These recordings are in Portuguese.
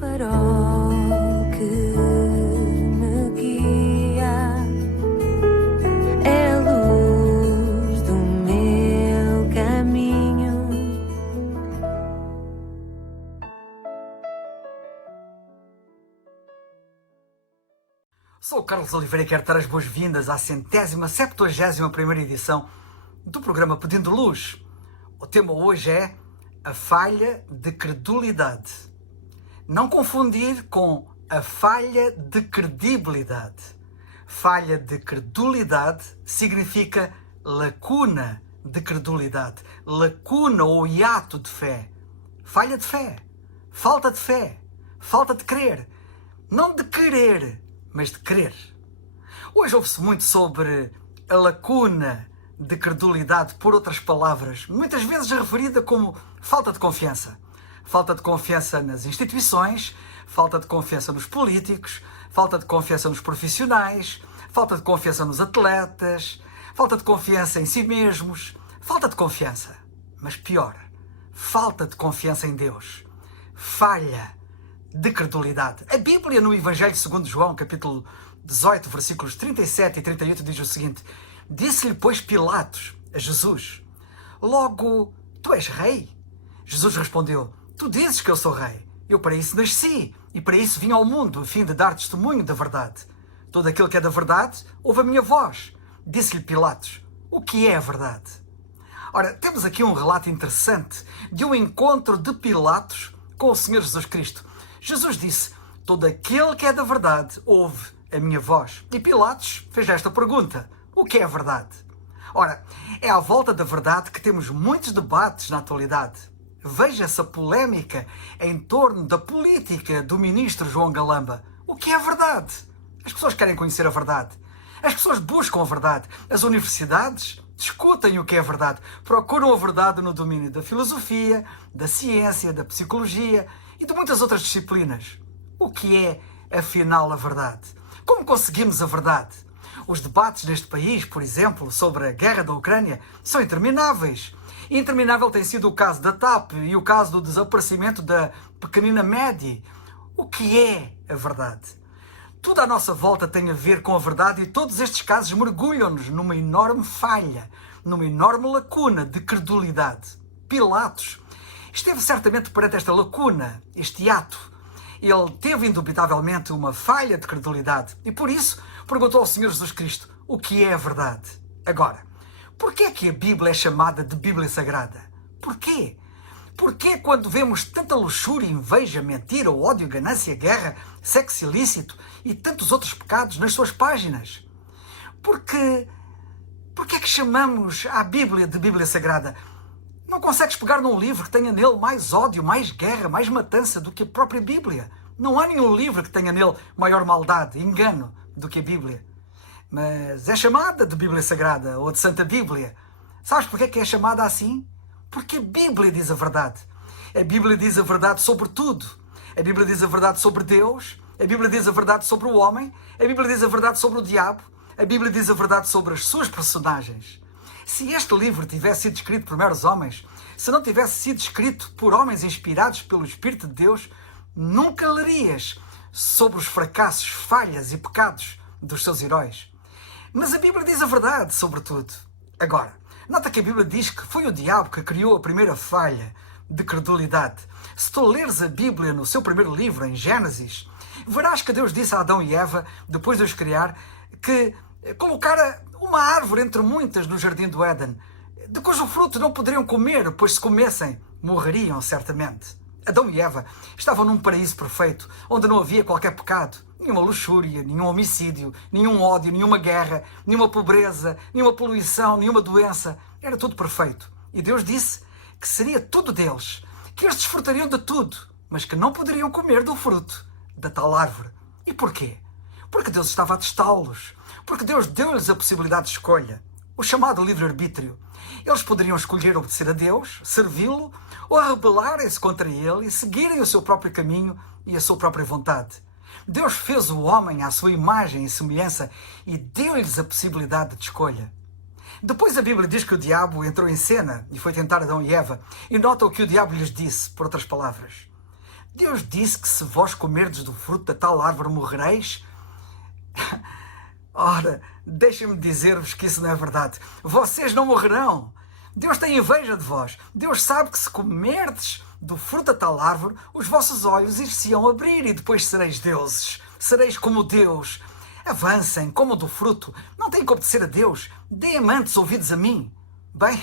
farol que me guia, é a luz do meu caminho. Sou o Carlos Oliveira e quero dar as boas-vindas à 171ª edição do programa Pedindo Luz. O tema hoje é a falha de credulidade. Não confundir com a falha de credibilidade. Falha de credulidade significa lacuna de credulidade, lacuna ou hiato de fé. Falha de fé, falta de crer. Não de querer, mas de crer. Hoje ouve-se muito sobre a lacuna de credulidade, por outras palavras, muitas vezes referida como falta de confiança. Falta de confiança nas instituições, falta de confiança nos políticos, falta de confiança nos profissionais, falta de confiança nos atletas, falta de confiança em si mesmos, falta de confiança. Mas pior, falta de confiança em Deus. Falha de credulidade. A Bíblia, no Evangelho segundo João, capítulo 18, versículos 37 e 38, diz o seguinte: disse-lhe, pois, Pilatos a Jesus: logo, tu és rei? Jesus respondeu: tu dizes que eu sou rei. Eu para isso nasci e para isso vim ao mundo, a fim de dar testemunho da verdade. Todo aquele que é da verdade ouve a minha voz. Disse-lhe Pilatos: o que é a verdade? Ora, temos aqui um relato interessante de um encontro de Pilatos com o Senhor Jesus Cristo. Jesus disse: todo aquele que é da verdade ouve a minha voz. E Pilatos fez esta pergunta: o que é a verdade? Ora, é à volta da verdade que temos muitos debates na atualidade. Veja essa polémica em torno da política do ministro João Galamba. O que é a verdade? As pessoas querem conhecer a verdade. As pessoas buscam a verdade. As universidades discutem o que é a verdade. Procuram a verdade no domínio da filosofia, da ciência, da psicologia e de muitas outras disciplinas. O que é, afinal, a verdade? Como conseguimos a verdade? Os debates neste país, por exemplo, sobre a guerra da Ucrânia, são intermináveis. Interminável tem sido o caso da TAP e o caso do desaparecimento da pequenina Média. O que é a verdade? Tudo à nossa volta tem a ver com a verdade e todos estes casos mergulham-nos numa enorme falha, numa enorme lacuna de credulidade. Pilatos esteve certamente perante esta lacuna, este hiato. Ele teve indubitavelmente uma falha de credulidade e por isso perguntou ao Senhor Jesus Cristo: o que é a verdade? Agora, porquê é que a Bíblia é chamada de Bíblia Sagrada? Porquê? Porquê quando vemos tanta luxúria, inveja, mentira, ódio, ganância, guerra, sexo ilícito e tantos outros pecados nas suas páginas? Porquê é que chamamos a Bíblia de Bíblia Sagrada? Não consegues pegar num livro que tenha nele mais ódio, mais guerra, mais matança do que a própria Bíblia. Não há nenhum livro que tenha nele maior maldade, engano, do que a Bíblia. Mas é chamada de Bíblia Sagrada ou de Santa Bíblia. Sabes porquê que é chamada assim? Porque a Bíblia diz a verdade. A Bíblia diz a verdade sobre tudo. A Bíblia diz a verdade sobre Deus. A Bíblia diz a verdade sobre o homem. A Bíblia diz a verdade sobre o diabo. A Bíblia diz a verdade sobre as suas personagens. Se este livro tivesse sido escrito por meros homens, se não tivesse sido escrito por homens inspirados pelo Espírito de Deus, nunca lerias sobre os fracassos, falhas e pecados dos seus heróis. Mas a Bíblia diz a verdade sobre tudo. Agora, nota que a Bíblia diz que foi o diabo que criou a primeira falha de credulidade. Se tu leres a Bíblia no seu primeiro livro, em Gênesis, verás que Deus disse a Adão e Eva, depois de os criar, que colocara uma árvore entre muitas no jardim do Éden, de cujo fruto não poderiam comer, pois se comessem, morreriam certamente. Adão e Eva estavam num paraíso perfeito, onde não havia qualquer pecado, nenhuma luxúria, nenhum homicídio, nenhum ódio, nenhuma guerra, nenhuma pobreza, nenhuma poluição, nenhuma doença. Era tudo perfeito. E Deus disse que seria tudo deles, que eles desfrutariam de tudo, mas que não poderiam comer do fruto da tal árvore. E porquê? Porque Deus estava a testá-los. Porque Deus deu-lhes a possibilidade de escolha, o chamado livre-arbítrio. Eles poderiam escolher obedecer a Deus, servi-lo, ou rebelarem-se contra ele e seguirem o seu próprio caminho e a sua própria vontade. Deus fez o homem à sua imagem e semelhança e deu-lhes a possibilidade de escolha. Depois a Bíblia diz que o diabo entrou em cena e foi tentar Adão e Eva. E nota o que o diabo lhes disse, por outras palavras. Deus disse que se vós comerdes do fruto da tal árvore morrereis. Ora, deixem-me dizer-vos que isso não é verdade. Vocês não morrerão. Deus tem inveja de vós. Deus sabe que se comerdes do fruto da tal árvore, os vossos olhos ir-se-ão abrir e depois sereis deuses. Sereis como Deus. Avancem, comam do fruto. Não têm que obedecer a Deus. Deem antes ouvidos a mim. Bem,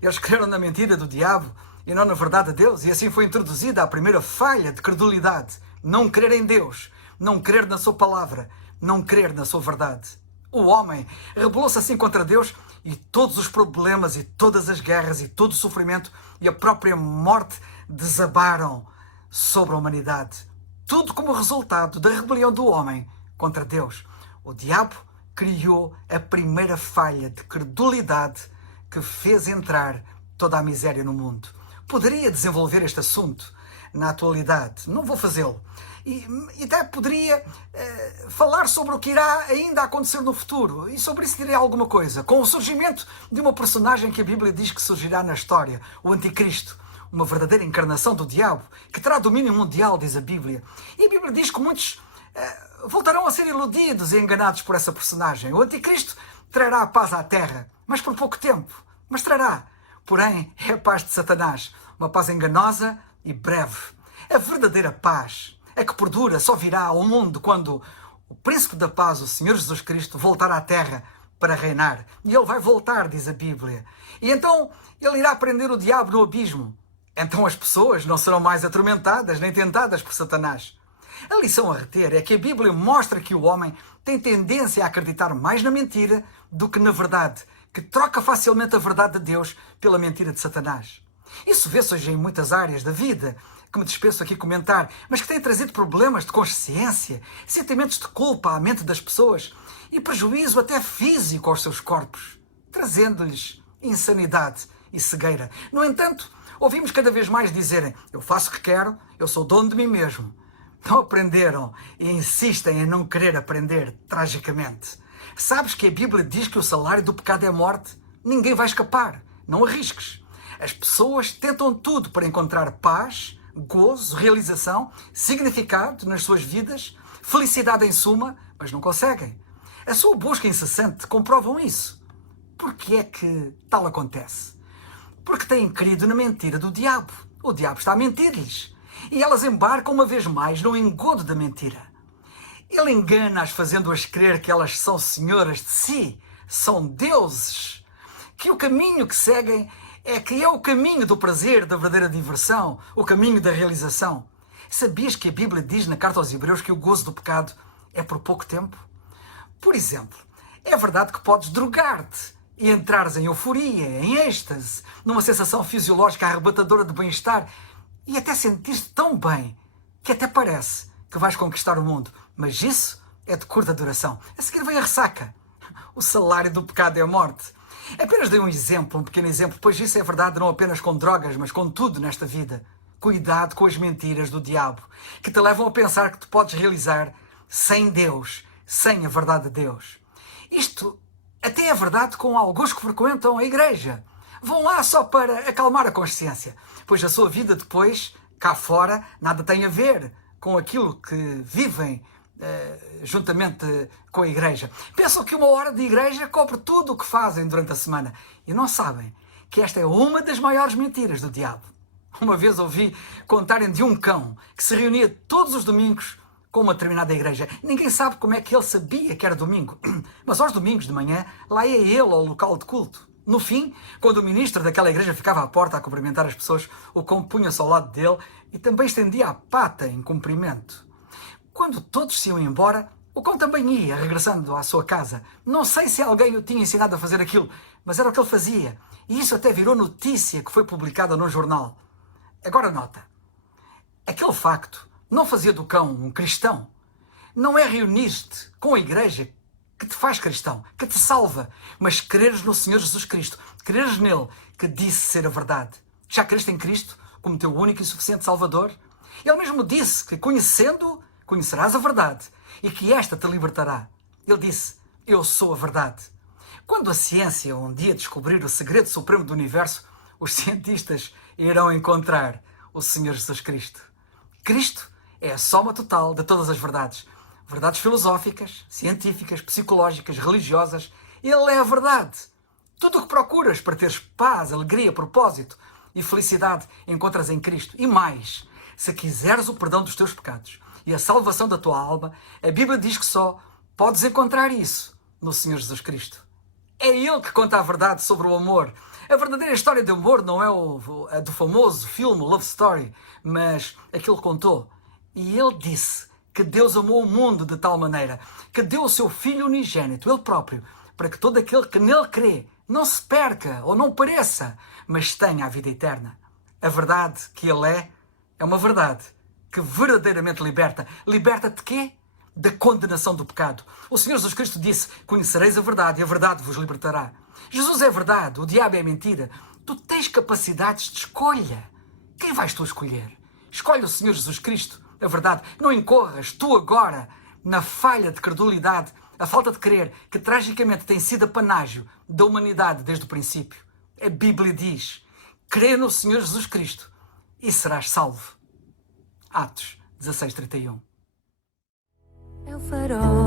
eles creram na mentira do diabo e não na verdade de Deus, e assim foi introduzida a primeira falha de credulidade. Não crer em Deus, não crer na sua palavra, não crer na sua verdade. O homem rebelou-se assim contra Deus e todos os problemas e todas as guerras e todo o sofrimento e a própria morte desabaram sobre a humanidade. Tudo como resultado da rebelião do homem contra Deus. O diabo criou a primeira falha de credulidade que fez entrar toda a miséria no mundo. Poderia desenvolver este assunto na atualidade, não vou fazê-lo. E até poderia falar sobre o que irá ainda acontecer no futuro, e sobre isso direi alguma coisa, com o surgimento de uma personagem que a Bíblia diz que surgirá na história, o Anticristo, uma verdadeira encarnação do diabo, que terá domínio mundial, diz a Bíblia. E a Bíblia diz que muitos voltarão a ser iludidos e enganados por essa personagem. O Anticristo trará a paz à terra, mas por pouco tempo, mas trará. Porém, é a paz de Satanás, uma paz enganosa e breve. A verdadeira paz, a que perdura, só virá ao mundo quando o Príncipe da Paz, o Senhor Jesus Cristo, voltar à terra para reinar. E ele vai voltar, diz a Bíblia. E então ele irá prender o diabo no abismo. Então as pessoas não serão mais atormentadas nem tentadas por Satanás. A lição a reter é que a Bíblia mostra que o homem tem tendência a acreditar mais na mentira do que na verdade, que troca facilmente a verdade de Deus pela mentira de Satanás. Isso vê-se hoje em muitas áreas da vida, que me dispenso aqui comentar, mas que tem trazido problemas de consciência, sentimentos de culpa à mente das pessoas e prejuízo até físico aos seus corpos, trazendo-lhes insanidade e cegueira. No entanto, ouvimos cada vez mais dizerem: eu faço o que quero, eu sou dono de mim mesmo. Não aprenderam e insistem em não querer aprender, tragicamente. Sabes que a Bíblia diz que o salário do pecado é a morte? Ninguém vai escapar. Não arrisques. As pessoas tentam tudo para encontrar paz, gozo, realização, significado nas suas vidas, felicidade em suma, mas não conseguem. A sua busca incessante comprovam isso. Por que é que tal acontece? Porque têm crido na mentira do diabo. O diabo está a mentir-lhes. E elas embarcam uma vez mais no engodo da mentira. Ele engana-as fazendo-as crer que elas são senhoras de si, são deuses, que o caminho que seguem é o caminho do prazer, da verdadeira diversão, o caminho da realização. Sabias que a Bíblia diz na carta aos Hebreus que o gozo do pecado é por pouco tempo? Por exemplo, é verdade que podes drogar-te e entrares em euforia, em êxtase, numa sensação fisiológica arrebatadora de bem-estar e até sentir-te tão bem que até parece que vais conquistar o mundo. Mas isso é de curta duração. A seguir vem a ressaca. O salário do pecado é a morte. Apenas dei um exemplo, um pequeno exemplo, pois isso é verdade não apenas com drogas, mas com tudo nesta vida. Cuidado com as mentiras do diabo, que te levam a pensar que tu podes realizar sem Deus, sem a verdade de Deus. Isto até é verdade com alguns que frequentam a igreja. Vão lá só para acalmar a consciência, pois a sua vida depois, cá fora, nada tem a ver com aquilo que vivem juntamente com a igreja. Pensam que uma hora de igreja cobre tudo o que fazem durante a semana. E não sabem que esta é uma das maiores mentiras do diabo. Uma vez ouvi contarem de um cão que se reunia todos os domingos com uma determinada igreja. Ninguém sabe como é que ele sabia que era domingo. Mas aos domingos de manhã, lá ia ele ao local de culto. No fim, quando o ministro daquela igreja ficava à porta a cumprimentar as pessoas, o cão punha-se ao lado dele e também estendia a pata em cumprimento. Quando todos se iam embora, o cão também ia, regressando à sua casa. Não sei se alguém o tinha ensinado a fazer aquilo, mas era o que ele fazia. E isso até virou notícia que foi publicada num jornal. Agora nota, aquele facto não fazia do cão um cristão. Não é reunir-te com a igreja que te faz cristão, que te salva, mas creres no Senhor Jesus Cristo, creres nele, que disse ser a verdade. Já creste em Cristo como teu único e suficiente Salvador? Ele mesmo disse que conhecendo-o, conhecerás a verdade e que esta te libertará. Ele disse: eu sou a verdade. Quando a ciência um dia descobrir o segredo supremo do universo, os cientistas irão encontrar o Senhor Jesus Cristo. Cristo é a soma total de todas as verdades. Verdades filosóficas, científicas, psicológicas, religiosas. Ele é a verdade. Tudo o que procuras para teres paz, alegria, propósito e felicidade encontras em Cristo. E mais, se quiseres o perdão dos teus pecados e a salvação da tua alma, a Bíblia diz que só podes encontrar isso no Senhor Jesus Cristo. É Ele que conta a verdade sobre o amor. A verdadeira história de amor não é a do famoso filme Love Story, mas aquilo que contou. E Ele disse que Deus amou o mundo de tal maneira que deu o seu Filho unigênito, Ele próprio, para que todo aquele que nele crê não se perca ou não pereça, mas tenha a vida eterna. A verdade que Ele é uma verdade que verdadeiramente liberta. Liberta de quê? Da condenação do pecado. O Senhor Jesus Cristo disse: conhecereis a verdade e a verdade vos libertará. Jesus é verdade, o diabo é mentira. Tu tens capacidades de escolha. Quem vais tu escolher? Escolhe o Senhor Jesus Cristo, a verdade. Não incorras tu agora na falha de credulidade, a falta de crer, que tragicamente tem sido apanágio da humanidade desde o princípio. A Bíblia diz: crê no Senhor Jesus Cristo e serás salvo. Atos 16:31. É o farol